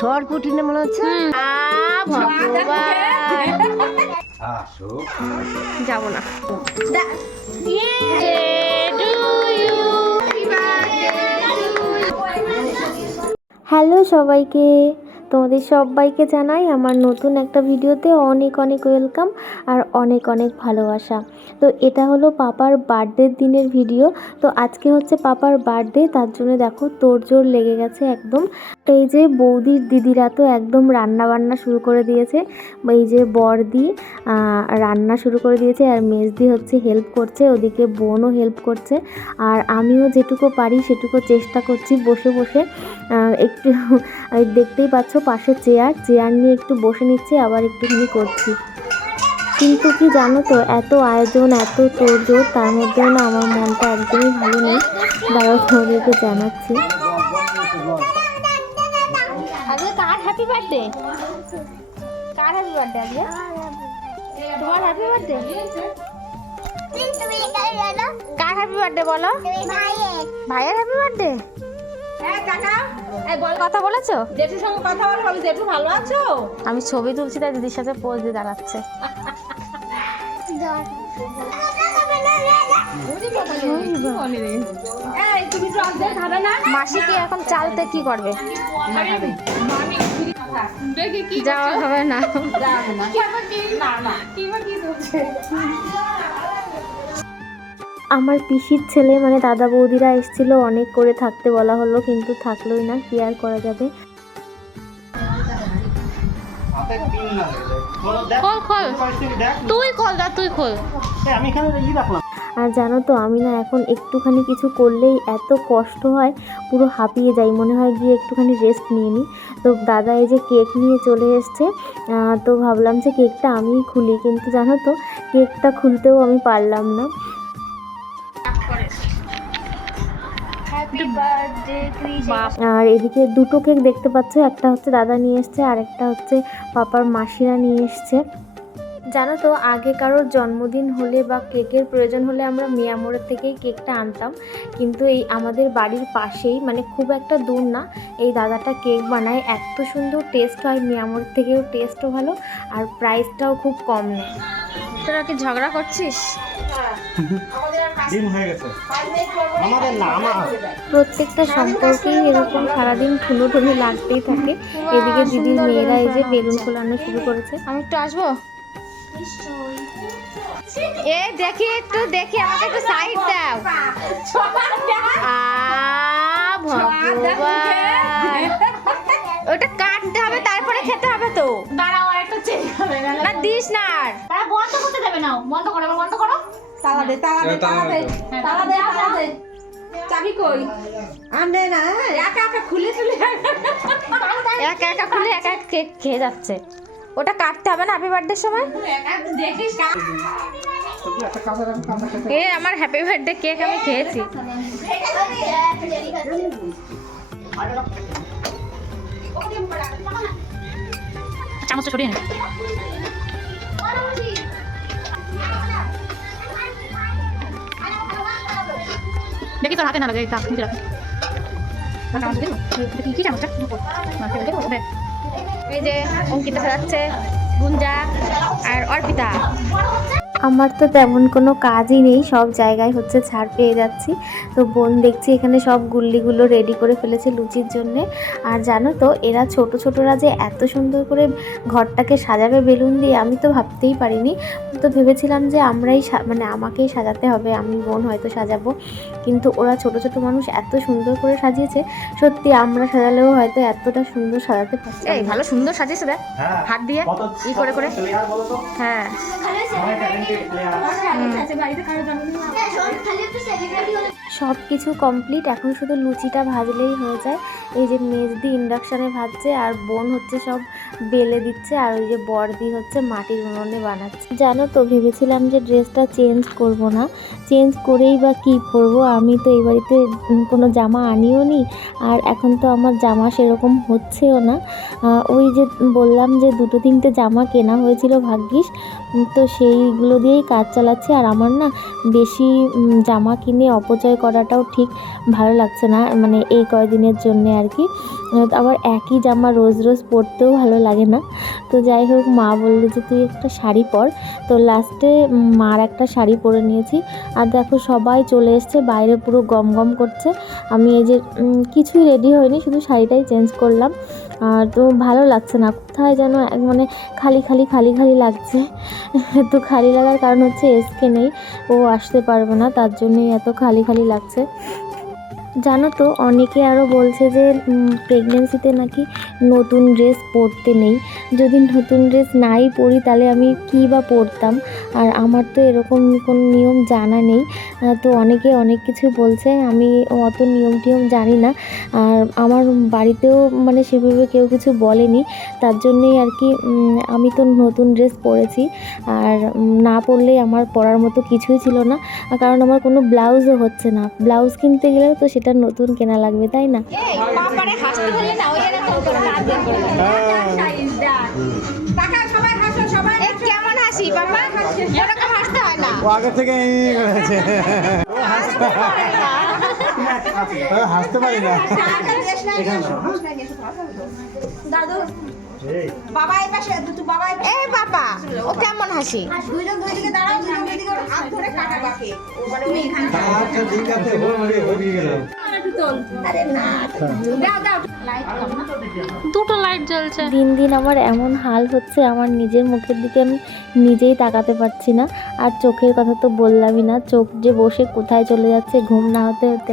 ঝড় পুটিনে মনে হচ্ছে? যাব না। হ্যালো সবাইকে। তোমাদের সবাইকে জানাই আমার নতুন একটা ভিডিওতে অনেক অনেক ওয়েলকাম আর অনেক অনেক ভালোবাসা। তো এটা হলো পাপার বার্থডের দিনের ভিডিও। তো আজকে হচ্ছে পাপার বার্থডে, তার জন্য দেখো তোড়জোড় লেগে গেছে একদম। এই যে বৌদির দিদিরা তো একদম রান্না বান্না শুরু করে দিয়েছে। এই যে বরদি রান্না শুরু করে দিয়েছে আর মেজদি হচ্ছে হেল্প করছে, ওদিকে বোনও হেল্প করছে। আর আমিও যেটুকু পারি সেটুকু চেষ্টা করছি বসে বসে। একটু দেখতেই পাচ্ছ পাশে চেয়ার চেয়ার নিয়ে একটু বসে নিচ্ছি আবার একটুখানি করছি। কিন্তু কি জানো তো এত আয়োজন এত তোড়জোড় তার মধ্যেও না আমার মনটা একদমই ভালো নেই। দাঁড়াও তোমাদেরকে জানাচ্ছি। আজকে কার হ্যাপি বার্থডে কার হ্যাপি বার্থডে আজকে? তোমার হ্যাপি বার্থডে কার হ্যাপি বার্থডে বলো? ভাইয়ের। হ্যাপি বার্থডে কথা বলেছ? জেঠুর সঙ্গে কথা বলে বলে জেঠু ভালো আছো? আমি ছবি তুলছি তাই দিদির সাথে পোজ দিয়ে দাঁড়াচ্ছে। মাসি কি এখন চালতে কি করবে? যাওয়া হবে না। যাবে না। না কি আমার পিসির ছেলে মানে দাদা বৌদিরা এসেছিল অনেক করে থাকতে বলা হলো কিন্তু থাকলোই না কি আর করা যাবে? হাতে পিন লাগে বলো দেখ খোল খোল। তুই খোল দা তুই খোল। আমি এখানে রাখলাম আর জানো তো আমি না এখন একটুখানি কিছু করলেই এত কষ্ট হয় পুরো হাঁপিয়ে যাই মনে হয় গিয়ে একটুখানি রেস্ট নিয়ে নিই তো দাদা এই যে কেক নিয়ে চলে এসছে তো ভাবলাম যে কেকটা আমিই খুলি কিন্তু জানো তো কেকটা খুলতেও আমি পারলাম না। আর এদিকে দুটো কেক দেখতে পাচ্ছ একটা হচ্ছে দাদা নিয়ে এসছে আর একটা হচ্ছে পাপার মাসিরা নিয়ে এসছে। জানো তো আগে কারোর জন্মদিন হলে বা কেকের প্রয়োজন হলে আমরা মিয়ামোড়ের থেকেই কেকটা আনতাম। কিন্তু এই আমাদের বাড়ির পাশেই মানে খুব একটা দূর না এই দাদাটা কেক বানায়। এত সুন্দর টেস্ট হয় মিয়ামোড়ের থেকেও টেস্টও ভালো আর প্রাইসটাও খুব কম নেয়। তোরা কি ঝগড়া করছিস? ডিম হয়ে গেছে। আমাদের না আমার প্রত্যেকটা সম্পর্কেই এরকম সারাদিন ঠুলো ঠুনো লাগতেই থাকে। এদিকে দিদির মেয়েরা এই যে বেলুন ফোলানো শুরু করেছে। আমি একটু আসব? এ দেখি একটু দেখি আমাকে একটু সাইড দাও। ওটা কাটতে হবে তারপরে খেতে হবে তো। দাঁড়াও একটা চেক হবে না দিস না আর। বন্ধ করতে দেবে না বন্ধ করো এবার বন্ধ করো। তালা দে তালা দে তালা দে তালা দে তালা দে। চাবি কই? আনবে না একা একা খুলে খুলে একা একা খুলে একা একা কেক খেয়ে যাচ্ছে। ওটা কাটতে হবে না হ্যাপি বার্থডে সময়? এ আমার হ্যাপি বার্থডে কেক আমি খেয়েছি। চামচটা সরিয়ে নে। দেখি তোর হাতে না লাগে কাপ নিচে রাখ। এই যে, অঙ্কিতা সাজাচ্ছে, গুঞ্জা আর অর্পিতা। আমার তো তেমন কোনো কাজই নেই সব জায়গায় হচ্ছে ছাড় পেয়ে যাচ্ছি। তো বোন দেখছি এখানে সব গুল্লিগুলো রেডি করে ফেলেছে লুচির জন্যে। আর জানো তো এরা ছোট ছোটরা যে এত সুন্দর করে ঘরটাকে সাজাবে বেলুন দিয়ে আমি তো ভাবতেই পারিনি। তো ভেবেছিলাম যে আমরাই সা- মানে আমাকেই সাজাতে হবে আমি বোন হয়তো সাজাবো। কিন্তু ওরা ছোট ছোট মানুষ এত সুন্দর করে সাজিয়েছে সত্যি আমরা সাজালেও হয়তো এতটা সুন্দর সাজাতে পারছি ভালো সুন্দর সাজিয়েছে দেখ হ্যাঁ হাত দিয়ে ই করে করে। হ্যাঁ। প্লেয়ার সব কিছু কমপ্লিট এখন শুধু লুচিটা ভাজলেই হয়ে যায়। এই যে মেজদি ইন্ডাকশানে ভাজছে, আর বোন হচ্ছে সব বেলে দিচ্ছে, আর ওই যে বরদি হচ্ছে মাটির উনুনে বানাচ্ছে। জানো তো, ভেবেছিলাম যে ড্রেসটা চেঞ্জ করব না। চেঞ্জ করেই বা কী পরবো আমি তো এই বাড়িতে কোনো জামা আনিও নি, আর এখন তো আমার জামা সেরকম হচ্ছেও না। ওই যে বললাম যে দুটো তিনটে জামা কেনা হয়েছিল ভাগ্যিস, তো সেইগুলো দিয়েই কাজ চালাচ্ছি। আর আমার না বেশি জামা কিনে অপচয় করাটাও ঠিক ভালো লাগছে না মানে এই কয়দিনের জন্যে আর কি। আবার একই জামা রোজ রোজ পরতেও ভালো লাগে না। তো যাই হোক, মা বলল যে, তুই একটা শাড়ি পর। তো লাস্টে মার একটা শাড়ি পরে নিয়েছি। আর দেখো, সবাই চলে এসছে, বাইরে পুরো গম গম করছে। আমি এই যে কিছুই রেডি হয়নি, শুধু শাড়িটাই চেঞ্জ করলাম। আর তো ভালো লাগছে না। কোথায় যেন এক মানে খালি খালি খালি খালি লাগছে। তো খালি লাগার কারণ হচ্ছে এসকে নেই। ও আসতে পারবে না, তার জন্যই এত খালি খালি লাগছে। জানো তো, অনেকে আরও বলছে যে প্রেগনেন্সিতে নাকি নতুন ড্রেস পরতে নেই। যদি নতুন ড্রেস নাই পরি, তাহলে আমি কী বা পরতাম? আর আমার তো এরকম কোনো নিয়ম জানা নেই। তো অনেকে অনেক কিছু বলছে, আমি অত নিয়ম টিয়ম জানি না। আর আমার বাড়িতেও মানে সেভাবে কেউ কিছু বলেনি। তার জন্যই আর কি আমি তো নতুন ড্রেস পরেছি। আর না পরলেই আমার পরার মতো কিছুই ছিল না। কারণ আমার কোনো ব্লাউজও হচ্ছে না। ব্লাউজ কিনতে গেলেও তো সেটা নতুন কেনা লাগবে তাই না? হয়। আগে থেকে এই করেছে ও হাসতে পারি না। দাদু বাবা এই পাশে তুই বাবা এই বাবা ও কেমন হাসি? দুইজন দুই দিকে দাঁড়াও দুইজন দুই দিকে হাত ধরে কাটা বাকি। মানে ওই এখানে আচ্ছা ঠিক আছে হয়ে হয়ে গেল। আরে না। দাও দাও। লাইট কম না। দুটো লাইট জ্বলছে। দিন দিন আমার এমন হাল হচ্ছে আমার নিজের মুখের দিকে আমি নিজেই তাকাতে পারছি না। আর চোখের কথা তো বললামই না চোখ যে বসে কোথায় চলে যাচ্ছে ঘুম না হতে হতে।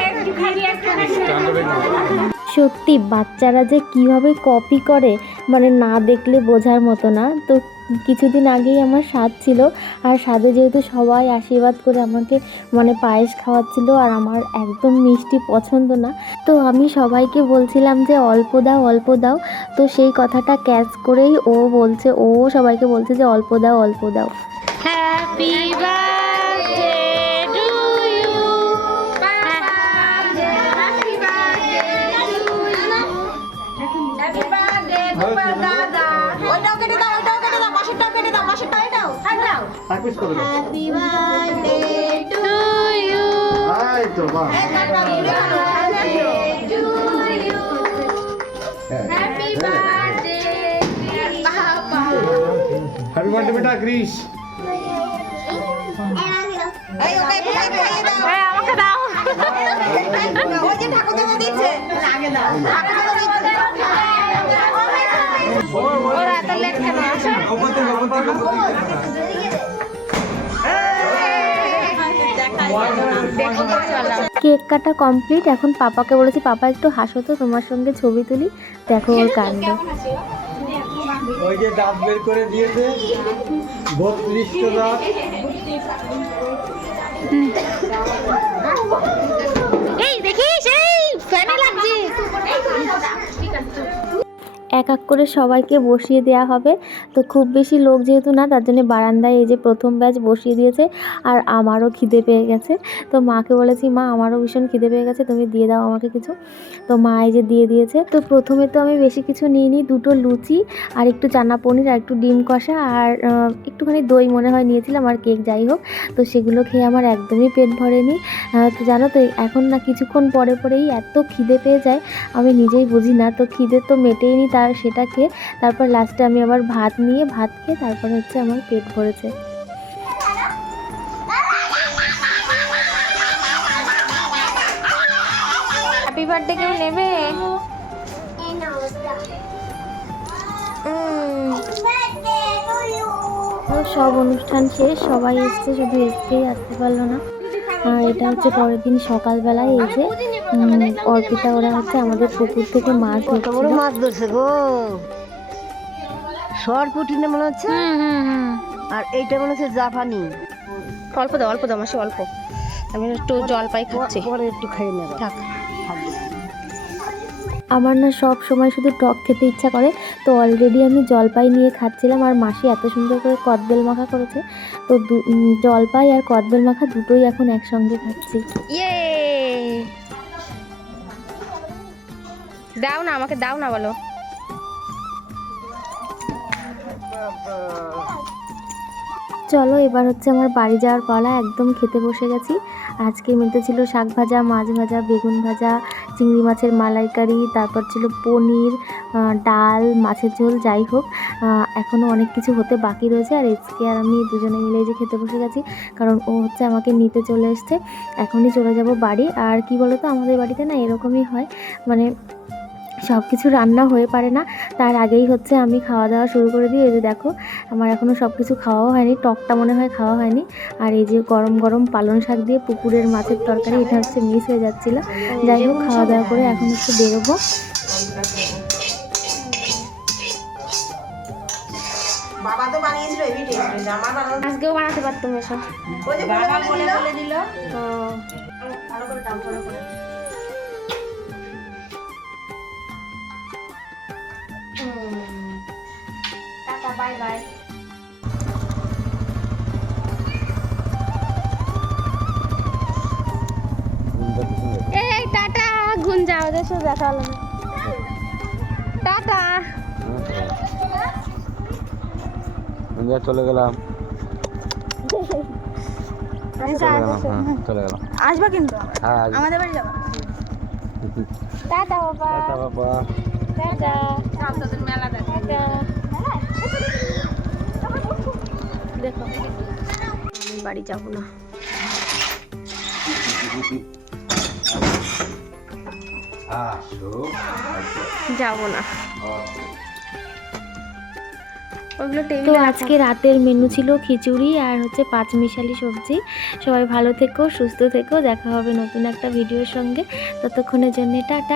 সত্যি, বাচ্চারা যে কীভাবে কপি করে মানে না দেখলে বোঝার মতো না। তো কিছুদিন আগেই আমার স্বাদ ছিল, আর স্বাদে যেহেতু সবাই আশীর্বাদ করে আমাকে মানে পায়েস খাওয়াচ্ছিল, আর আমার একদম মিষ্টি পছন্দ না। তো আমি সবাইকে বলছিলাম যে, অল্প দাও অল্প দাও। তো সেই কথাটা ক্যাচ করেই ও বলছে, ও সবাইকে বলছে যে, অল্প দাও অল্প দাও। হ্যাপি সার্ভিস করে দাও হ্যাপি বার্থডে টু ইউ এই তো বাহ। হ্যাপি বার্থডে বাবা হ্যাপি বার্থডে বেটা ক্রিস এই ওকে একটু খাইয়ে দাও। হ্যাঁ আমাকে দাও। ওই যে ঠাকুর দাদা দিচ্ছে। আগে দাও ঠাকুর দাদা দিচ্ছে ওরা এত লেট কেন আসো কেক কাটা কমপ্লিট। এখন পাপাকে বলেছি পাপা একটু হাসো তো তোমার সঙ্গে ছবি তুলি। দেখো ওর কাণ্ড। ওই যে দাঁত বের করে দিয়েছে বত্রিশটা দাঁত এই দেখিস এই ফ্যানে লাগছে। এক এক করে সবাইকে বসিয়ে দেওয়া হবে। তো খুব বেশি লোক যেহেতু না, তার জন্য বারান্দায় এই যে প্রথম ব্যাচ বসিয়ে দিয়েছে আর আমারও খিদে পেয়ে গেছে। তো মাকে বলেছি, মা, আমারও ভীষণ খিদে পেয়ে গেছে, তুমি দিয়ে দাও আমাকে কিছু। তো মা এই যে দিয়ে দিয়েছে। তো প্রথমে তো আমি বেশি কিছু নিইনি, দুটো লুচি আর একটু চানা পনির আর একটু ডিম কষা আর একটুখানি দই মনে হয় নিয়েছিলাম আর কেক যাই হোক। তো সেগুলো খেয়ে আমার একদমই পেট ভরেনি। তো জানো তো, এখন না কিছুক্ষণ পরে পরেই এত খিদে পেয়ে যায়, আমি নিজেই বুঝি না। তো খিদে তো মেটেই নি তার সেটা খেয়ে তারপর লাস্টে আমি আবার ভাত নিয়ে ভাত খেয়ে তারপর হচ্ছে আমার পেট ভরেছে। হ্যাপি বার্থডে কেউ নেবে? সব অনুষ্ঠান শেষ সবাই এসছে শুধু এসকেই আসতে পারল না। আর এটা হচ্ছে পরের দিন সকালবেলায় এই যে উম, অর্পিতা ওরা হচ্ছে আমাদের পুকুর থেকে মাছ ধরছিল। মাছ ধরছে গো। সরপুটিনে মনে হচ্ছে? আর এইটা মনে হচ্ছে জাপানি। অল্প দাও অল্প দাও মাসি অল্প। আমি একটু জল পাই খাচ্ছি। পরে একটু খাইয়ে নেবে। থাক। আমার না সব সময় শুধু টক খেতে ইচ্ছা করে। তো অলরেডি আমি জলপাই নিয়ে খাচ্ছিলাম আর মাসি এত সুন্দর করে কদবেল মাখা করেছে। তো জলপাই আর কদবেল মাখা দুটোই এখন একসঙ্গে খাচ্ছি। ইয়ে! দাও না, আমাকে দাও না বলো। চলো, এবার হচ্ছে আমার বাড়ি যাওয়ার পালা, একদম খেতে বসে গেছি। আজকে মেতে ছিল শাক ভাজা, মাছ ভাজা, বেগুন ভাজা, চিংড়ি মাছের মালাইকারি, তারপর ছিল পনির ডাল, মাছের ঝোল, যাই হোক এখনও অনেক কিছু হতে বাকি রয়েছে, আর এসকে আর আমি দুজনে মিলে যে খেতে বসে গেছি, কারণ ও হচ্ছে আমাকে নিতে চলে এসছে। এখনই চলে যাব বাড়ি, আর কি বলো তো আমাদের বাড়িতে না এরকমই হয় মানে সব কিছু রান্না হয়ে পারে না তার আগেই হচ্ছে আমি খাওয়া দাওয়া শুরু করে দিই। এই যে দেখো আমার এখনও সব কিছু খাওয়াও হয়নি টকটা মনে হয় খাওয়া হয়নি। আর এই যে গরম গরম পালং শাক দিয়ে পুকুরের মাছের তরকারি এটা হচ্ছে মিস হয়ে যাচ্ছিল। যাই হোক খাওয়া দাওয়া করে এখন একটু বেরোবো। বাবা তো বানিয়েছিল হেভি টেস্ট আমার বানানো আজকেও বানাতে পারতাম এসব বাবা বলে বলে দিল। ভালো করে দাম ভালো করে। বাই বাই এই টাটা গুন যাও দেশে দেখা হলো না। টাটা। আমরা চলে গেলাম। চলে গেলাম হ্যাঁ, আসবা কিন্তু হ্যাঁ আমাদের বাড়ি যাবা। টাটা বাবা। টাটা বাবা। টাটা। মেলা দেখো। দেখো। আমি বাড়ি যাব না। তো আজকে রাতের মেনু ছিল খিচুড়ি আর হচ্ছে পাঁচমিশালি সবজি। সবাই ভালো থেকো সুস্থ থেকো দেখা হবে নতুন একটা ভিডিওর সঙ্গে। ততক্ষণের জন্য টাটা।